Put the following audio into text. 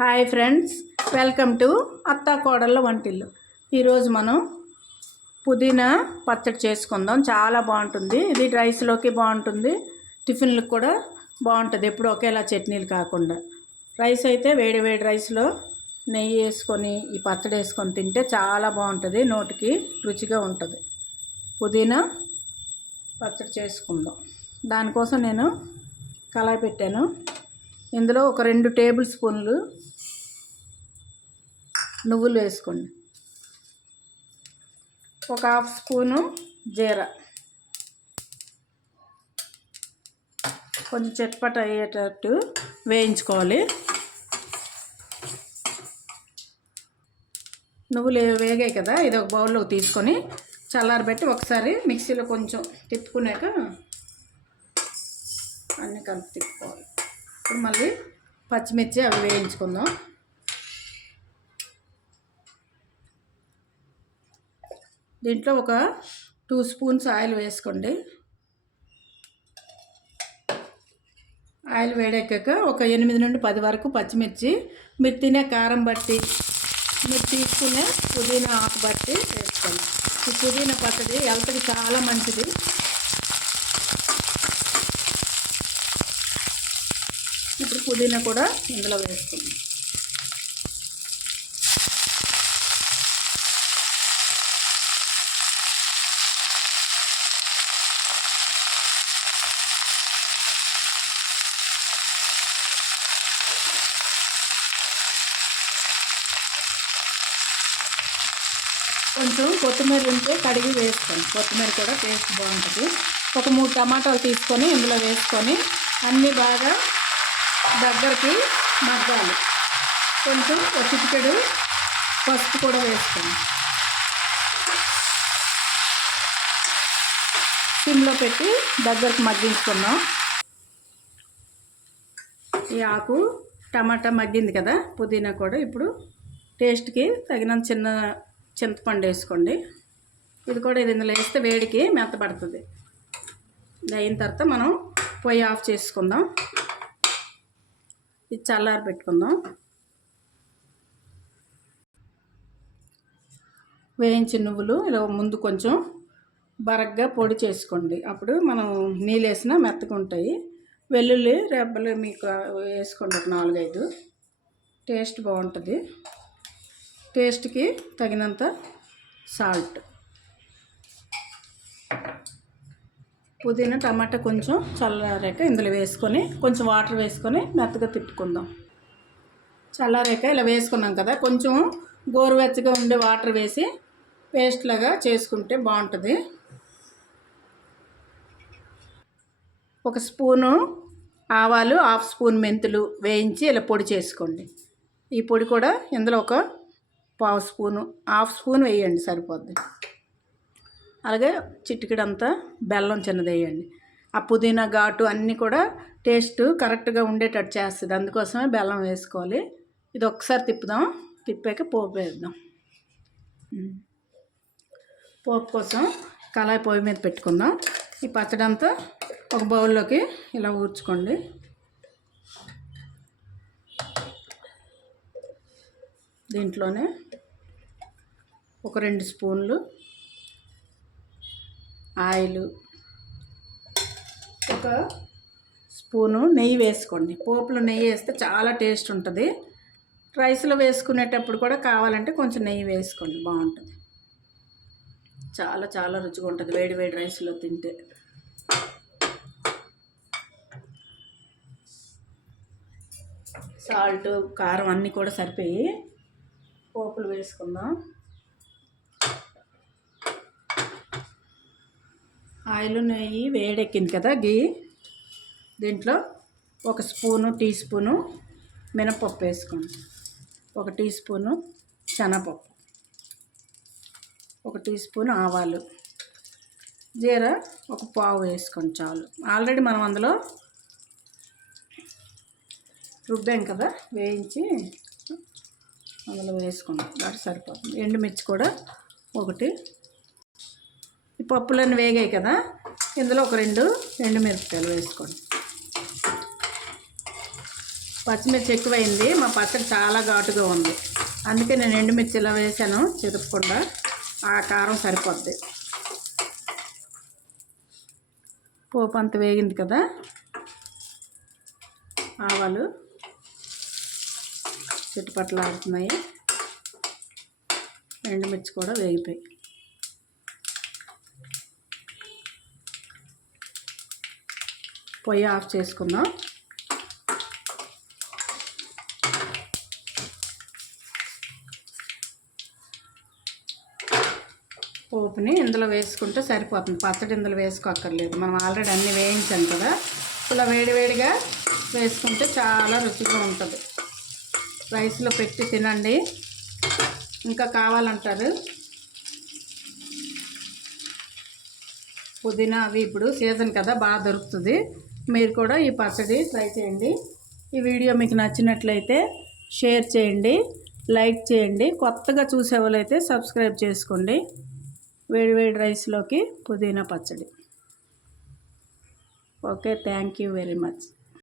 Hi friends welcome to అత్తా కోడళ్ళ వంటిల్లు. ఈరోజు మనం పుదీనా పచ్చడి చేసుకుందాం. చాలా బాగుంటుంది. ఇది రైస్లోకి బాగుంటుంది. టిఫిన్లకు కూడా బాగుంటుంది. ఎప్పుడు ఒకేలా చట్నీలు కాకుండా. రైస్ అయితే వేడి వేడి రైస్లో నెయ్యి వేసుకొని ఈ పచ్చడి వేసుకొని తింటే చాలా బాగుంటుంది. నోటికి రుచిగా ఉంటుంది. పుదీనా పచ్చడి చేసుకుందాం. దానికోసం నేను కళాయి పెట్టాను. ఇందులో ఒక రెండు టేబుల్ స్పూన్లు నువ్వులు వేసుకోండి. ఒక హాఫ్ స్పూను జీర. కొంచెం చెట్పట అయ్యేటట్టు వేయించుకోవాలి. నువ్వులు వేగాయి కదా ఇది ఒక బౌల్లోకి తీసుకొని చల్లారబెట్టి ఒకసారి మిక్సీలో కొంచెం తిప్పుకున్నాక అన్నీ కలిపి తిప్పుకోవాలి. ఇప్పుడు మళ్ళీ పచ్చిమిర్చి అవి వేయించుకుందాం. దీంట్లో ఒక టూ స్పూన్స్ ఆయిల్ వేసుకోండి. ఆయిల్ వేడెక్కాక ఒక ఎనిమిది నుండి పది వరకు పచ్చిమిర్చి. మీరు తినే కారం బట్టి మీరు తీసుకునే పుదీనా ఆకు బట్టి వేసుకోండి. ఈ పుదీనా పచ్చడి హెల్త్కి చాలా మంచిది. ఇప్పుడు పుదీనా కూడా ఇందులో వేసుకుందాం. కొంచెం కొత్తిమీర ఉంటే కడిగి వేసుకోండి కొత్తిమీర కూడా టేస్ట్ బాగుంటుంది. ఒక మూడు టమాటాలు తీసుకొని ఇందులో వేసుకొని అన్నీ బాగా దగ్గరికి మగ్గాలి కొంచెం ఒక చిటికెడు పసుపు కూడా వేసుకోండి సిమ్లో పెట్టి దగ్గరకు మగ్గించుకున్నాం ఈ ఆకు టమాటా మగ్గింది కదా పుదీనా కూడా ఇప్పుడు టేస్ట్కి తగినంత చిన్న చింతపండు వేసుకోండి. ఇది కూడా ఇది ఇందులో వేస్తే వేడికి మెత్తపడుతుంది ఇది అయిన తర్వాత మనం పొయ్యి ఆఫ్ చేసుకుందాం. ఇది చల్లారి పెట్టుకుందాం. వేయించిన నువ్వులు ఇలా ముందు కొంచెం బరగ్గా పొడి చేసుకోండి. అప్పుడు మనం నీళ్ళు వేసినా మెత్తగా ఉంటాయి. వెల్లుల్లి రెబ్బలు మీకు వేసుకోండి ఒక నాలుగైదు. టేస్ట్ బాగుంటుంది. టేస్ట్కి తగినంత సాల్ట్. పుదీనా టమాటా కొంచెం చల్లారాక ఇందులో వేసుకొని కొంచెం వాటర్ వేసుకొని మెత్తగా తిట్టుకుందాం చల్లారాక ఇలా వేసుకున్నాం కదా కొంచెం గోరువెచ్చగా ఉండే వాటర్ వేసి పేస్ట్ లాగా చేసుకుంటే బాగుంటుంది. ఒక స్పూను ఆవాలు హాఫ్ స్పూన్ మెంతులు వేయించి ఇలా పొడి చేసుకోండి. ఈ పొడి కూడా ఇందులో ఒక పావు స్పూను హాఫ్ స్పూన్ వేయండి సరిపోద్ది. అలాగే చిటికెడంతా బెల్లం చిన్నది వేయండి. ఆ పుదీనా ఘాటు అన్నీ కూడా టేస్ట్ కరెక్ట్గా ఉండేటట్టు చేస్తుంది. అందుకోసమే బెల్లం వేసుకోవాలి. ఇది ఒకసారి తిప్పుదాం. తిప్పాక పోపు వేద్దాం. పోపు కోసం కళాయి పొయ్యి మీద పెట్టుకుందాం. ఈ పచ్చడి అంతా ఒక బౌల్లోకి ఇలా ఊడ్చుకోండి. దీంట్లోనే ఒక రెండు స్పూన్లు ఆయిల్ ఒక స్పూను నెయ్యి వేసుకోండి. పోపులో నెయ్యి వేస్తే చాలా టేస్ట్ ఉంటుంది. రైస్లో వేసుకునేటప్పుడు కూడా కావాలంటే కొంచెం నెయ్యి వేసుకోండి బాగుంటుంది. చాలా చాలా రుచిగా ఉంటుంది వేడి వేడి రైస్లో తింటే. సాల్ట్ కారం అన్నీ కూడా సరిపోయి పోపులు వేసుకుందాం. ఆయిల్ నెయ్యి వేడెక్కింది కదా గీ. దీంట్లో ఒక స్పూను టీ స్పూను మినపప్పు వేసుకోండి. ఒక టీ స్పూను శనగపప్పు. ఒక టీ స్పూన్ ఆవాలు. జీర ఒక పావు వేసుకోండి చాలు. ఆల్రెడీ మనం అందులో రుబ్బాం కదా వేయించి అందులో వేసుకున్నాం దాటి సరిపోతుంది. ఎండుమిర్చి కూడా ఒకటి. ఈ పప్పులన్నీ వేగాయి కదా? ఇందులో ఒక రెండు ఎండుమిరపకాయలు వేసుకోండి. పచ్చిమిర్చి ఎక్కువైంది. మా పచ్చడి చాలా ఘాటుగా ఉంది. అందుకే నేను ఎండుమిర్చి ఇలా వేసాను చెదపకుండా ఆ కారం సరిపోద్ది. పోపు అంత వేగింది కదా? ఆవాలు. చుట్టుపక్కల ఆడుతున్నాయి ఎండుమిర్చి కూడా వేగిపోయి. పొయ్యి ఆఫ్ చేసుకుందాం. పోపుని ఇందులో వేసుకుంటే సరిపోతుంది. పచ్చడి ఇందులో వేసుకోక్కర్లేదు. మనం ఆల్రెడీ అన్నీ వేయించాం కదా. ఇలా వేడివేడిగా వేసుకుంటే చాలా రుచిగా ఉంటుంది. రైస్లో పెట్టి తినండి. ఇంకా కావాలంటారు. పుదీనా అవి ఇప్పుడు సీజన్ కదా బాగా దొరుకుతుంది. మీరు కూడా ఈ పచ్చడి ట్రై చేయండి. ఈ వీడియో మీకు నచ్చినట్లయితే షేర్ చేయండి లైక్ చేయండి. కొత్తగా చూసే వాళ్ళైతే సబ్స్క్రైబ్ చేసుకోండి. వేడి వేడి రైస్లోకి పుదీనా పచ్చడి. Okay thank you very much.